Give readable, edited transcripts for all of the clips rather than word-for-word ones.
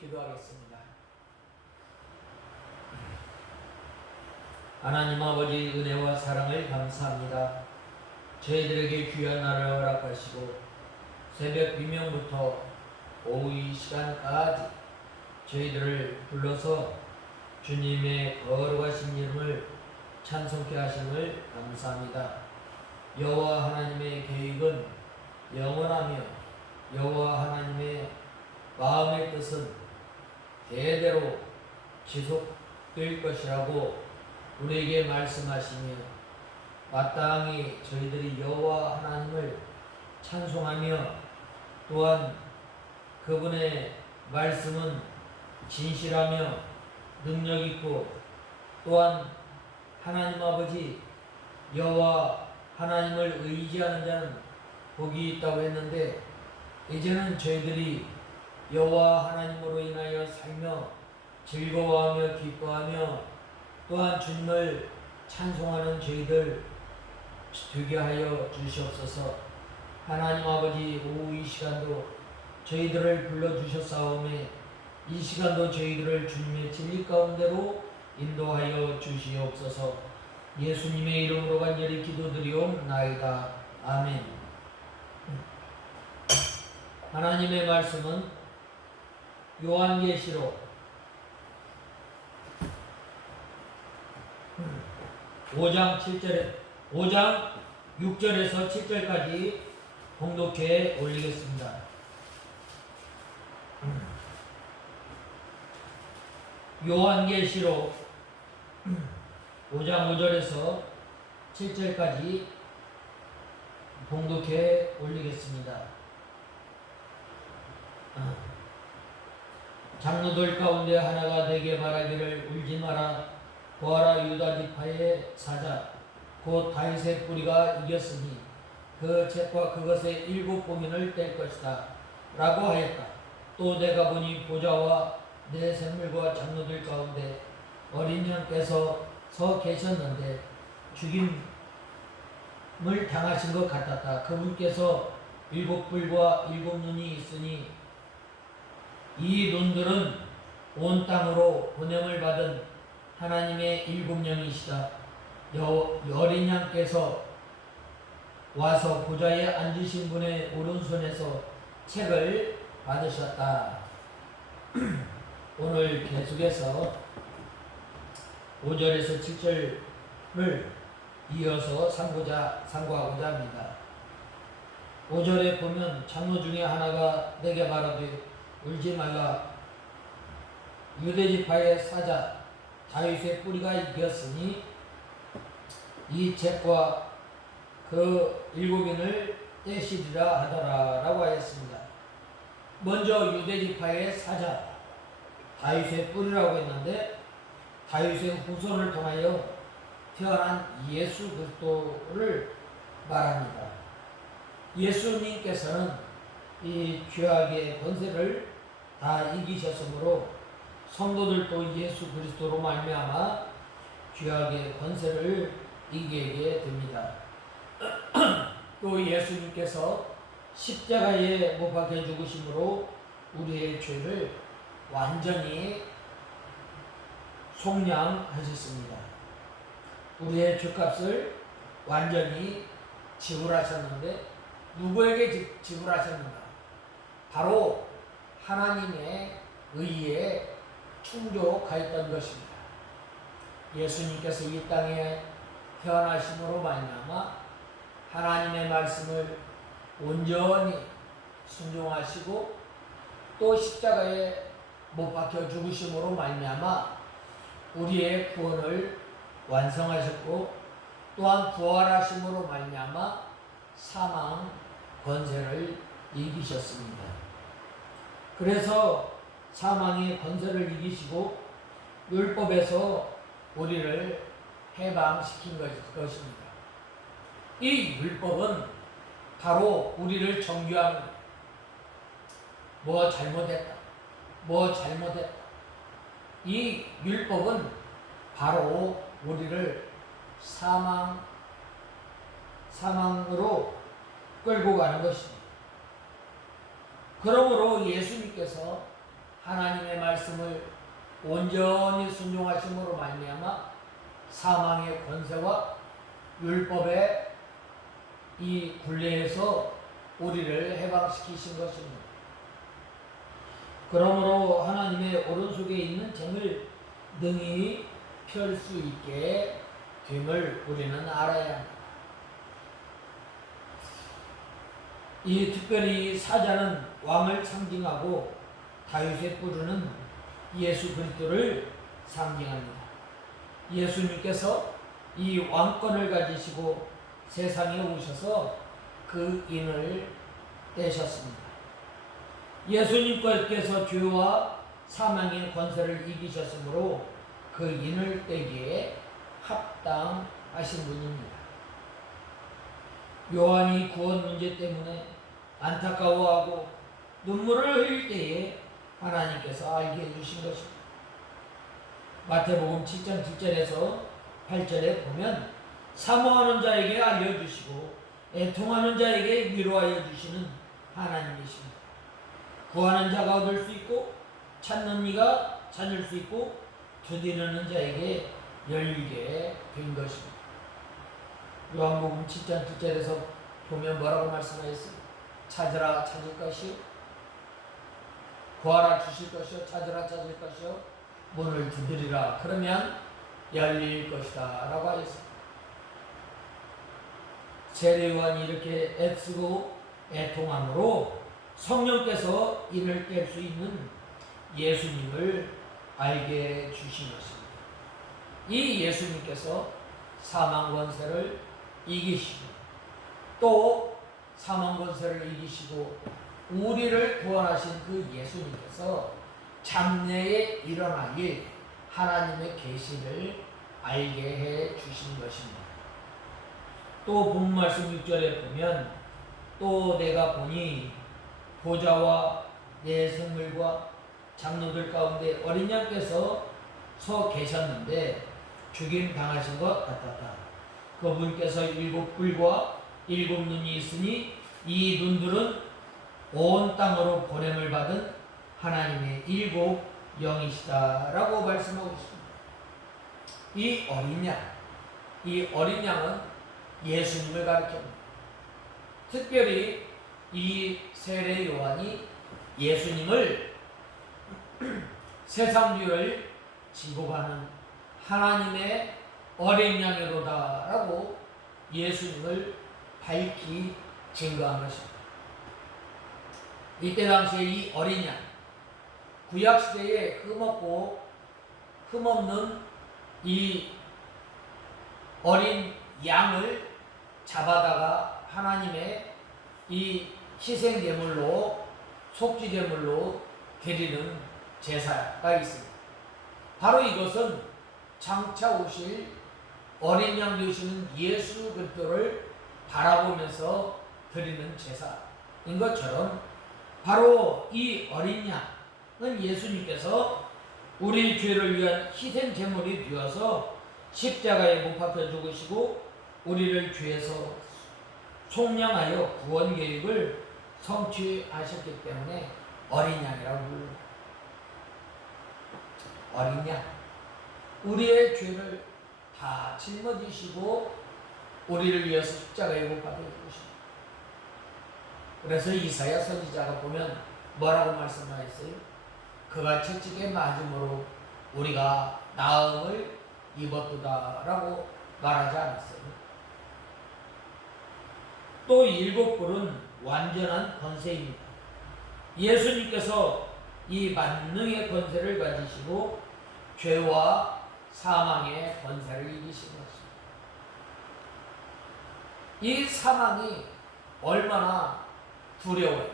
기도하겠습니다. 하나님 아버지 은혜와 사랑을 감사합니다. 저희들에게 귀한 날을 허락하시고 새벽 비명부터 오후 이 시간까지 저희들을 불러서 주님의 거룩하신 이름을 찬송케 하심을 감사합니다. 여호와 하나님의 계획은 영원하며 여호와 하나님의 마음의 뜻은 대대로 지속될 것이라고 우리에게 말씀하시며 마땅히 저희들이 여호와 하나님을 찬송하며 또한 그분의 말씀은 진실하며 능력있고 또한 하나님 아버지 여호와 하나님을 의지하는 자는 복이 있다고 했는데 이제는 저희들이 여호와 하나님으로 인하여 살며 즐거워하며 기뻐하며 또한 주님을 찬송하는 저희들 되게 하여 주시옵소서. 하나님 아버지 오후 이 시간도 저희들을 불러주셨사오매 이 시간도 저희들을 주님의 진리 가운데로 인도하여 주시옵소서. 예수님의 이름으로 간절히 기도드리옵나이다. 아멘. 하나님의 말씀은 요한계시록 5장 6절에서 7절까지 봉독해 올리겠습니다. 요한계시록 5장 5절에서 7절까지 봉독해 올리겠습니다. 장로들 가운데 하나가 내게 말하기를 울지 마라. 보아라, 유다 지파의 사자 곧 다윗의 뿌리가 이겼으니 그 책과 그것의 7 봉인을 뗄 것이다 라고 하였다. 또 내가 보니 보좌와 내 샘물과 장로들 가운데 어린 양께서 서 계셨는데 죽임을 당하신 것 같았다. 그분께서 7 뿔과 7 눈이 있으니 이 눈들은 온 땅으로 보냄을 받은 하나님의 7 영이시다. 어린 양께서 와서 보좌에 앉으신 분의 오른손에서 책을 받으셨다. 오늘 계속해서 5절에서 7절을 이어서 상고하고자 합니다. 5절에 보면 장로 중에 하나가 내게 말하되 울지 말라. 유대지파의 사자 다윗의 뿌리가 이겼으니 이 책과 그 7인을 떼시리라 하더라 라고 하였습니다. 먼저 유대지파의 사자 다윗의 뿌리라고 했는데 다윗의 후손을 통하여 태어난 예수 그리스도를 말합니다. 예수님께서는 이 죄악의 권세를 다 이기셨으므로 성도들도 예수 그리스도로 말미암아 죄악의 권세를 이기게 됩니다. 또 예수님께서 십자가에 못 박혀 죽으심으로 우리의 죄를 완전히 속량하셨습니다. 우리의 죄값을 완전히 지불하셨는데 누구에게 지불하셨는가? 바로 하나님의 의에 충족하였던 것입니다. 예수님께서 이 땅에 태어나심으로 말미암아 하나님의 말씀을 온전히 순종하시고 또 십자가에 못 박혀 죽으심으로 말미암아 우리의 구원을 완성하셨고 또한 부활하심으로 말미암아 사망 권세를 이기셨습니다. 그래서 사망의 권세를 이기시고 율법에서 우리를 해방시킨 것입니다. 이 율법은 바로 우리를 정죄하는 뭐 잘못했다. 이 율법은 바로 우리를 사망으로 끌고 가는 것입니다. 그러므로 예수님께서 하나님의 말씀을 온전히 순종하심으로 말미암아 사망의 권세와 율법의 이 굴레에서 우리를 해방시키신 것입니다. 그러므로 하나님의 오른손에 있는 쟁을 능히 펼 수 있게 됨을 우리는 알아야 합니다. 이 특별히 사자는 왕을 상징하고 다윗의 뿔은 예수 그리스도를 상징합니다. 예수님께서 이 왕권을 가지시고 세상에 오셔서 그 인을 떼셨습니다. 예수님께서 죄와 사망의 권세를 이기셨으므로 그 인을 떼기에 합당하신 분입니다. 요한이 구원 문제 때문에 안타까워하고 눈물을 흘릴 때에 하나님께서 알게 해주신 것입니다. 마태복음 7장 7절에서 8절에 보면 사모하는 자에게 알려주시고 애통하는 자에게 위로하여 주시는 하나님이십니다. 구하는 자가 얻을 수 있고 찾는 이가 찾을 수 있고 두드리는 자에게 열리게 된 것입니다. 요한복음 7장 7절에서 보면 뭐라고 말씀하셨어요? 찾으라 찾을 것이요, 구하라 주실 것이요, 찾으라 찾을 것이요, 문을 두드리라 그러면 열릴 것이다 라고 하였습니다. 세례요한이 이렇게 애쓰고 애통함으로 성령께서 인을 뗄 수 있는 예수님을 알게 주신 것입니다. 이 예수님께서 사망 권세를 이기시고 또 사망 권세를 이기시고 우리를 구원하신 그 예수님께서 장래에 일어날 일 하나님의 계시를 알게 해 주신 것입니다. 또 본 말씀 6절에 보면 또 내가 보니 보좌와 내 생물과 장로들 가운데 어린 양께서 서 계셨는데 죽임 당하신 것 같았다. 그분께서 7뿔과 7눈이 있으니 이 눈들은 온 땅으로 보냄을 받은 하나님의 7 영이시다라고 말씀하고 있습니다. 이 어린 양은 예수님을 가리킵니다. 특별히 이 세례 요한이 예수님을 세상 죄를 지고 가는 하나님의 어린 양이로다라고 예수님을 밝히 증거한 것입니다. 이때 당시에 이 어린 양, 구약시대에 흠없고 흠없는 이 어린 양을 잡아다가 하나님의 이 희생제물로 속죄제물로 드리는 제사가 있습니다. 바로 이것은 장차 오실 어린 양 되시는 예수 그리스도를 바라보면서 드리는 제사인 것처럼 바로 이 어린 양은 예수님께서 우리 죄를 위한 희생제물이 되어서 십자가에 못 박혀 죽으시고 우리를 죄에서 속량하여 구원 계획을 성취하셨기 때문에 어린 양이라고 불러요. 어린 양, 우리의 죄를 다 짊어지시고 우리를 위해서 십자가에 못 박혀 죽으십니다. 그래서 이사야 선지자가 보면 뭐라고 말씀하셨어요? 그가 채찍에 맞음으로 우리가 나음을 입었도다라고 말하지 않았어요. 또 7뿔은 완전한 권세입니다. 예수님께서 이 만능의 권세를 가지시고 죄와 사망의 권세를 이기신 것입니다. 이 사망이 얼마나 두려워요.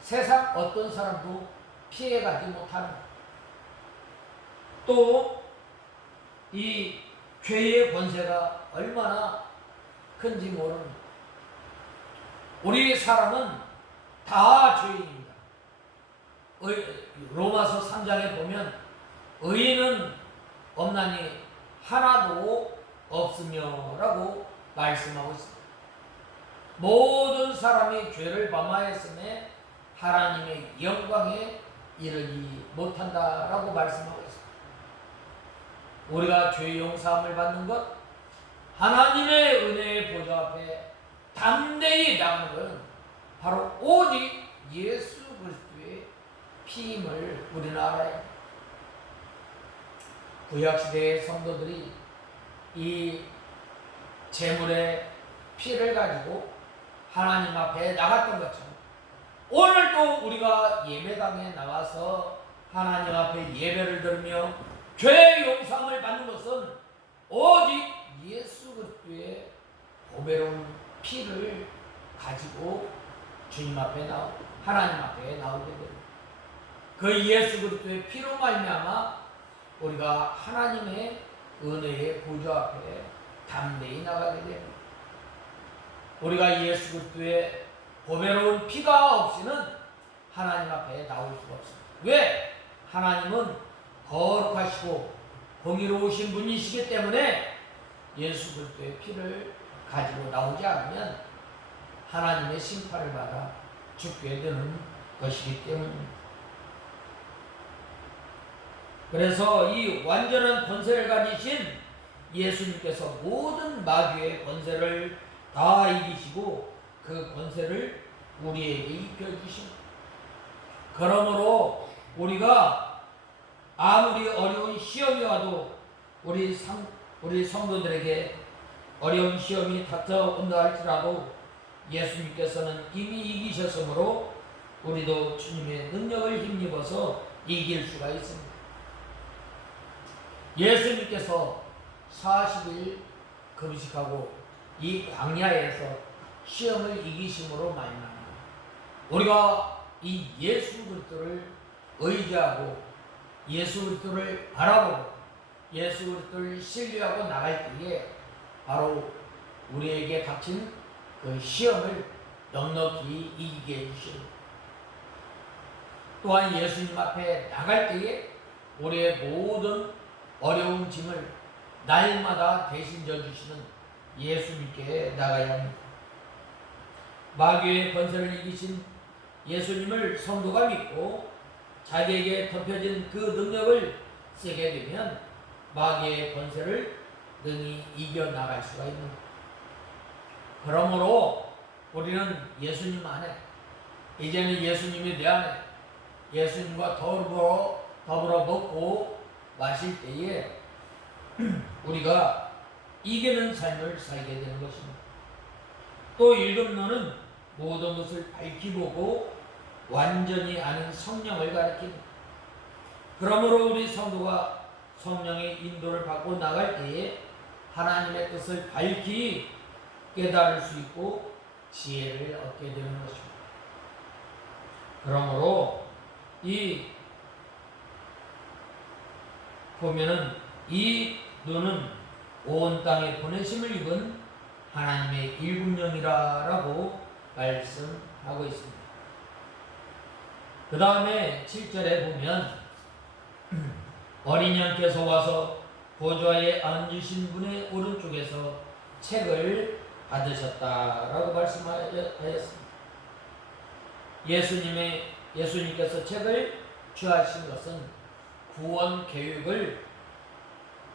세상 어떤 사람도 피해가지 못하는, 또 이 죄의 권세가 얼마나 큰지 모르는, 우리 사람은 다 죄인입니다. 로마서 3장에 보면 의인은 없나니 하나도 없으며 라고 말씀하고 있습니다. 모든 사람이 죄를 범하였음에 하나님의 영광에 이르지 못한다라고 말씀하고 있습니다. 우리가 죄 용서함을 받는 것, 하나님의 은혜의 보좌 앞에 담대히 나가는 것은 바로 오직 예수 그리스도의 피임을 우리는 알아야 합니다. 구약시대의 성도들이 이 제물의 피를 가지고 하나님 앞에 나갔던 것처럼 오늘도 우리가 예배당에 나와서 하나님 앞에 예배를 드리며 죄 용서함을 받는 것은 오직 예수 그리스도의 보배로운 피를 가지고 주님 앞에 하나님 앞에 나오게 됩니다. 그 예수 그리스도의 피로 말미암아 우리가 하나님의 은혜의 보좌 앞에 담대히 나가게 됩니다. 우리가 예수 그리스도의 보배로운 피가 없이는 하나님 앞에 나올 수가 없습니다. 왜? 하나님은 거룩하시고 공의로우신 분이시기 때문에 예수 그리스도의 피를 가지고 나오지 않으면 하나님의 심판을 받아 죽게 되는 것이기 때문입니다. 그래서 이 완전한 권세를 가지신 예수님께서 모든 마귀의 권세를 다 이기시고 그 권세를 우리에게 입혀주십니다. 그러므로 우리가 아무리 어려운 시험이 와도 우리 성도들에게 어려운 시험이 닥쳐온다 할지라도 예수님께서는 이미 이기셨으므로 우리도 주님의 능력을 힘입어서 이길 수가 있습니다. 예수님께서 40일 금식하고 이 광야에서 시험을 이기심으로 말미암아 우리가 이 예수 그리스도를 의지하고 예수 그리스도를 바라보고 예수 그리스도를 신뢰하고 나갈 때에 바로 우리에게 닥친 그 시험을 넉넉히 이기게 해주시고 또한 예수님 앞에 나갈 때에 우리의 모든 어려운 짐을 날마다 대신 져주시는 예수님께 나가야 합니다. 마귀의 권세를 이기신 예수님을 성도가 믿고 자기에게 덮여진 그 능력을 쓰게 되면 마귀의 권세를 능히 이겨나갈 수가 있습니다. 그러므로 우리는 예수님 안에 이제는 예수님이 내 안에 예수님과 더불어 먹고 마실 때에 우리가 이기는 삶을 살게 되는 것입니다. 또 일금론은 모든 것을 밝히 보고 완전히 아는 성령을 가리킵니다. 그러므로 우리 성도가 성령의 인도를 받고 나갈 때에 하나님의 뜻을 밝히 깨달을 수 있고 지혜를 얻게 되는 것입니다. 그러므로 보면은 이 눈은 온 땅에 보내심을 입은 하나님의 일분령이라고 말씀하고 있습니다. 그 다음에 7절에 보면 어린 양께서 와서 보좌에 앉으신 분의 오른쪽에서 책을 받으셨다라고 말씀하였습니다. 예수님께서 책을 취하신 것은 구원 계획을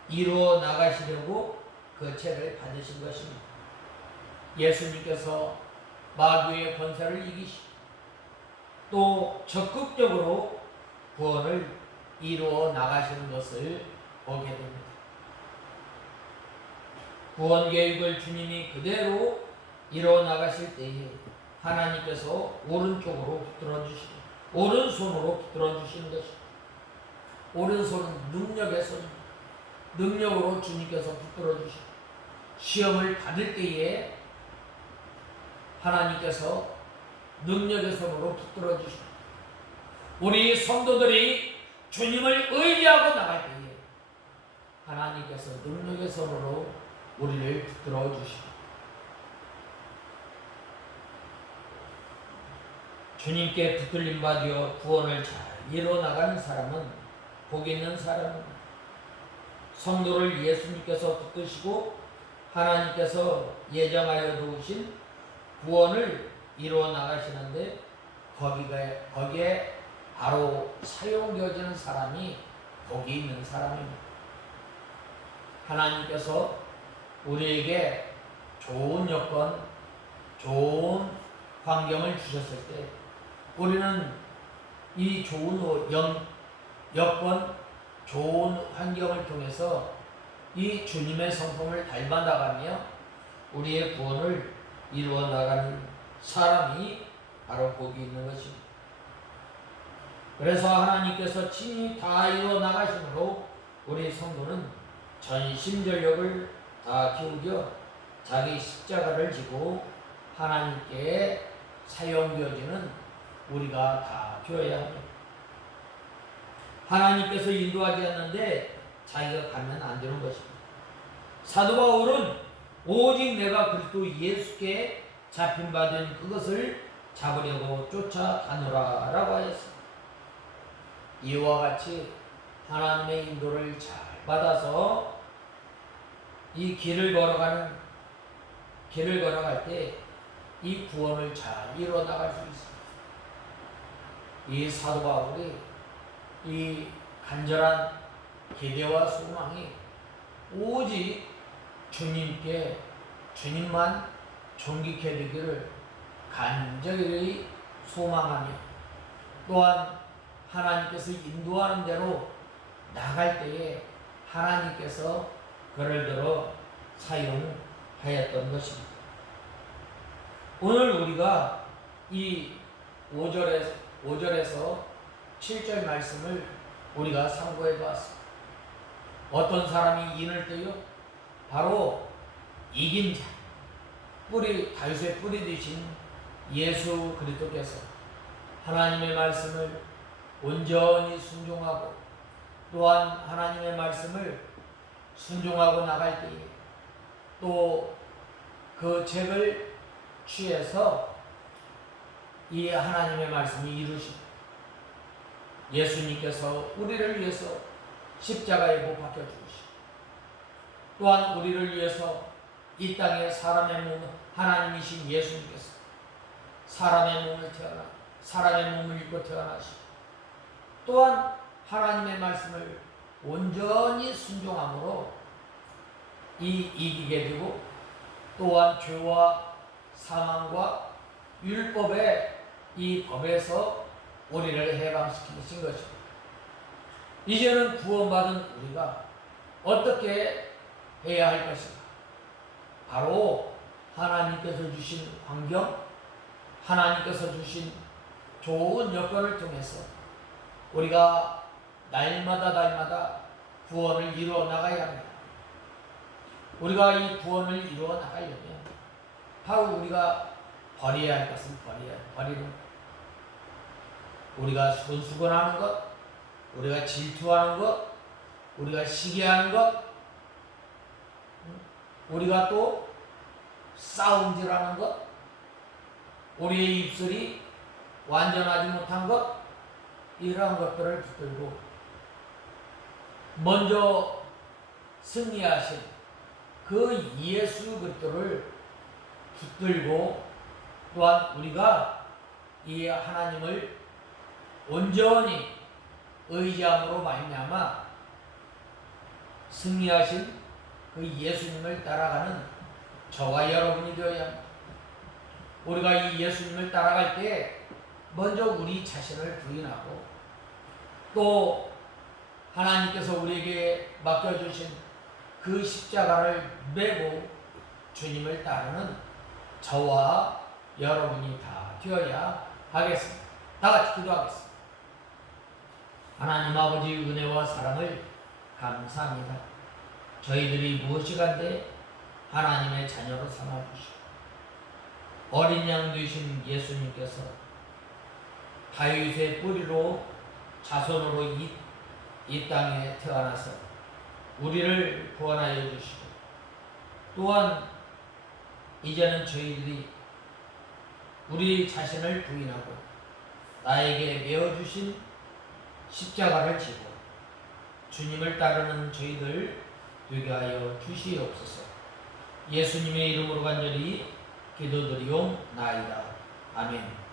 이루어 나가시려고 그 책을 받으신 것입니다. 예수님께서 마귀의 권세를 이기시고 또 적극적으로 구원을 이루어 나가시는 것을 보게 됩니다. 구원 계획을 주님이 그대로 이루어 나가실 때에 하나님께서 오른쪽으로 붙들어 주시고 오른손으로 붙들어 주시는 것입니다. 오른손은 능력의 손입니다. 능력으로 주님께서 붙들어 주시고 시험을 받을 때에 하나님께서 능력의 손으로 붙들어 주시고 우리 성도들이 주님을 의지하고 나갈 때에 하나님께서 능력의 손으로 우리를 붙들어 주시고 주님께 붙들림 받아 구원을 잘 이루어 나가는 사람은 복 있는 사람입니다. 성도를 예수님께서 붙드시고 하나님께서 예정하여 두신 구원을 이루어 나가시는데 거기에 바로 사용되어지는 사람이 복이 있는 사람입니다. 하나님께서 우리에게 좋은 여건, 좋은 환경을 주셨을 때 우리는 이 좋은 여건, 좋은 환경을 통해서 이 주님의 성품을 닮아 나가며 우리의 구원을 이루어 나가는 사람이 바로 복이 있는 것입니다. 그래서 하나님께서 친히 다 이루어 나가심으로 우리 성도는 전심전력을 다 기울여 자기 십자가를 지고 하나님께 사용되어지는 우리가 다 되어야 합니다. 하나님께서 인도하지 않는데 자기가 가면 안 되는 것입니다. 사도 바울은 오직 내가 그리스도 예수께 잡힌 바 된 그것을 잡으려고 쫓아가노라 라고 하였습니다. 이와 같이 하나님의 인도를 잘 받아서 이 길을 걸어갈 때 이 구원을 잘 이루어 나갈 수 있습니다. 이 사도 바울이 이 간절한 기대와 소망이 오직 주님만 존귀케 되기를 간절히 소망하며 또한 하나님께서 인도하는 대로 나갈 때에 하나님께서 그를 들어 사용하였던 것입니다. 오늘 우리가 이 5절에서 7절 말씀을 우리가 참고해 보았습니다. 어떤 사람이 인을 떼요? 바로 이긴 자, 다윗의 뿌리 되신 예수 그리스도께서 하나님의 말씀을 온전히 순종하고 또한 하나님의 말씀을 순종하고 나갈 때에 또 그 책을 취해서 이 하나님의 말씀이 이루십니다. 예수님께서 우리를 위해서 십자가에 못 박혀 죽으시고 또한 우리를 위해서 이 땅에 사람의 몸 하나님이신 예수님께서 사람의 몸을 입고 태어나시고 또한 하나님의 말씀을 온전히 순종함으로 이기게 되고 또한 죄와 사망과 율법의 이 법에서 우리를 해방시키신 것입니다. 이제는 구원받은 우리가 어떻게 해야 할 것인가? 바로 하나님께서 주신 환경, 하나님께서 주신 좋은 여건을 통해서 우리가 날마다 구원을 이루어 나가야 합니다. 우리가 이 구원을 이루어 나가려면 바로 우리가 버려야 할 것은 버리는 우리가 수근수근하는 것, 우리가 질투하는 것, 우리가 시기하는 것, 우리가 또 싸움질하는 것, 우리의 입술이 완전하지 못한 것, 이러한 것들을 붙들고 먼저 승리하신 그 예수 그리스도를 붙들고 또한 우리가 이 하나님을 온전히 의지함으로 말미암아 승리하신 그 예수님을 따라가는 저와 여러분이 되어야 합니다. 우리가 이 예수님을 따라갈 때 먼저 우리 자신을 부인하고 또 하나님께서 우리에게 맡겨주신 그 십자가를 메고 주님을 따르는 저와 여러분이 다 되어야 하겠습니다. 다 같이 기도하겠습니다. 하나님 아버지 은혜와 사랑을 감사합니다. 저희들이 무엇이간데 하나님의 자녀로 삼아주시고 어린 양 되신 예수님께서 다윗의 뿌리로 자손으로 이 땅에 태어나서 우리를 구원하여 주시고 또한 이제는 저희들이 우리 자신을 부인하고 나에게 메어주신 십자가를 지고 주님을 따르는 저희들 되게 하여 주시옵소서. 예수님의 이름으로 간절히 기도드리옵나이다. 아멘.